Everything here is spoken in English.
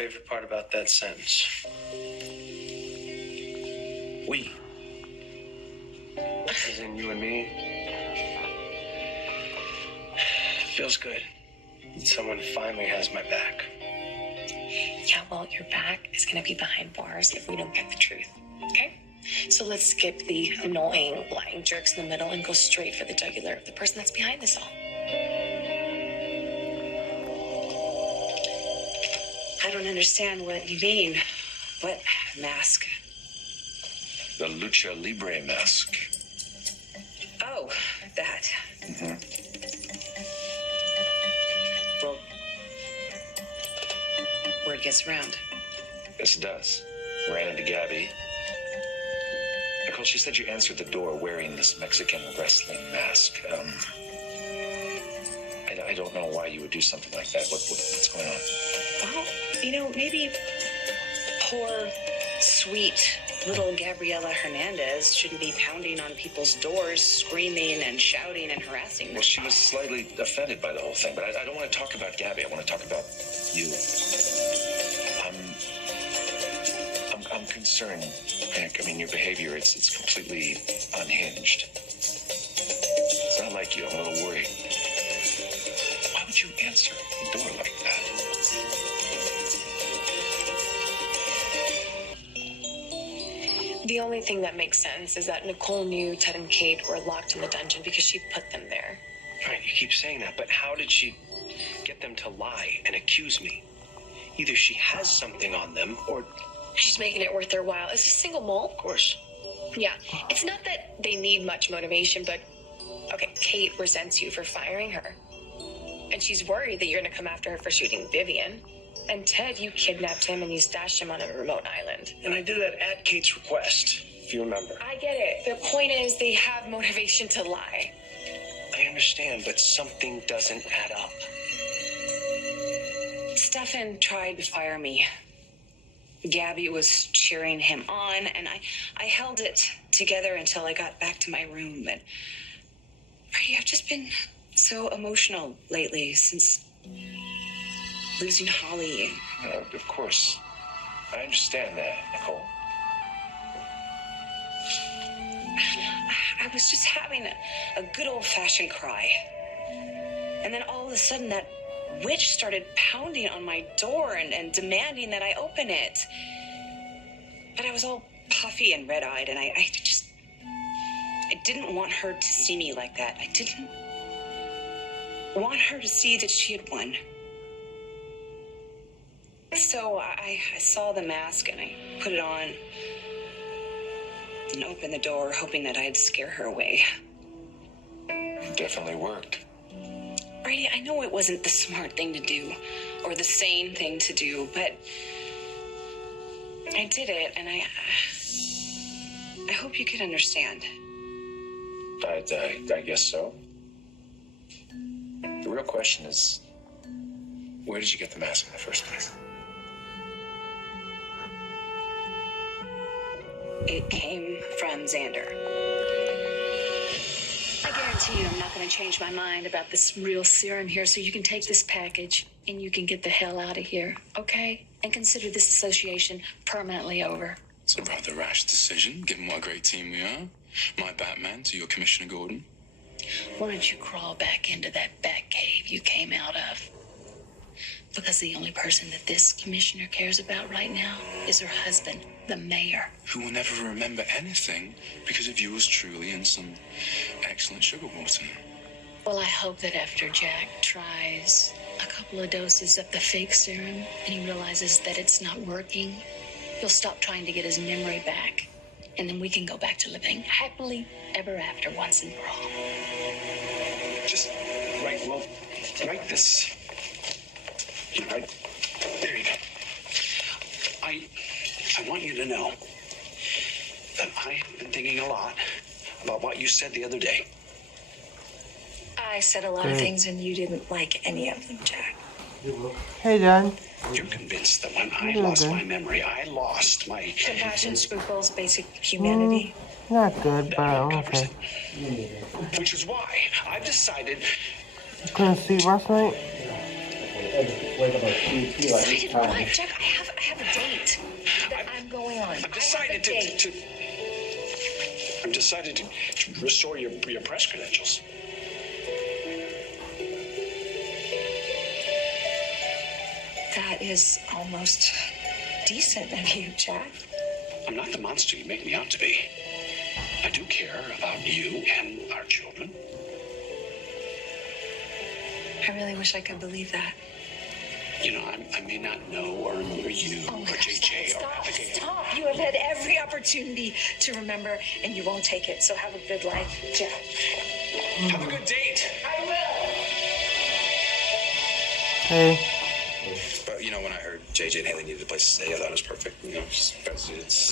favorite part about that sentence? We. As in you and me. Feels good. Someone finally has my back. Yeah, well, your back is going to be behind bars if we don't get the truth, okay? So let's skip the annoying, lying jerks in the middle and go straight for the jugular of the person that's behind this all. I don't understand what you mean. What mask? The Lucha Libre mask. Oh, that. Mm-hmm. Well, word gets around. Yes, it does. Ran into Gabby. Nicole, she said you answered the door wearing this Mexican wrestling mask. I don't know why you would do something like that. What's going on? Well, maybe poor, sweet little Gabriela Hernandez shouldn't be pounding on people's doors, screaming and shouting and harassing them. Well, she was slightly offended by the whole thing, but I don't want to talk about Gabby. I want to talk about you. I'm concerned, Nick. I mean, your behavior, it's completely unhinged. It's not like you. I'm a little worried. Why would you answer the door like that? The only thing that makes sense is that Nicole knew Ted and Kate were locked in the dungeon because she put them there. Right, you keep saying that, but how did she get them to lie and accuse me? Either she has something on them, or... She's making it worth their while. Is this single mole? Of course. Yeah, it's not that they need much motivation, but... Okay, Kate resents you for firing her. And she's worried that you're going to come after her for shooting Vivian. And Ted, you kidnapped him and you stashed him on a remote island. And I did that at Kate's request, if you remember. I get it. The point is they have motivation to lie. I understand, but something doesn't add up. Stefan tried to fire me. Gabby was cheering him on, and I held it together until I got back to my room. But Brady, I've just been so emotional lately since losing Holly. Of course. I understand that, Nicole. I was just having a good old-fashioned cry. And then all of a sudden that witch started pounding on my door and demanding that I open it. But I was all puffy and red-eyed, and I didn't want her to see me like that. I didn't want her to see that she had won. So I saw the mask and I put it on and opened the door, hoping that I'd scare her away. It definitely worked. Brady, I know it wasn't the smart thing to do or the sane thing to do, but I did it, and I hope you could understand. I guess so. The real question is, where did you get the mask in the first place? It came from Xander. I guarantee you I'm not going to change my mind about this real serum here, so you can take this package and you can get the hell out of here, okay? And consider this association permanently over. It's a rather rash decision, given what a great team we are. My Batman to your Commissioner Gordon. Why don't you crawl back into that bat cave you came out of? Because the only person that this commissioner cares about right now is her husband, the mayor. Who will never remember anything because of yours truly and some excellent sugar water. Well, I hope that after Jack tries a couple of doses of the fake serum and he realizes that it's not working, he'll stop trying to get his memory back. And then we can go back to living happily ever after once and for all. Just write this. Right there you go. I want you to know that I've been thinking a lot about what you said the other day. I said a lot of things and you didn't like any of them, Jack. Hey, John. You're convinced that when I lost my memory, I lost my... Compassion, scruples, basic humanity. Not good, but covers okay. it. Which is why I've decided... You couldn't sleep last night? had to wake up at 2 like this Excited time. what? Jack, I have a date that I'm going on. I've decided I've decided to restore your press credentials. That is almost decent of you, Jack. I'm not the monster you make me out to be. I do care about you and our children. I really wish I could believe that. You know, I may not know or remember you or JJ or Abigail. Stop. You have had every opportunity to remember, and you won't take it. So have a good life, Jack. Have a good date. I will. Hey. But you know, when I heard JJ and Haley needed a place to stay, I thought it was perfect. You know, just because it's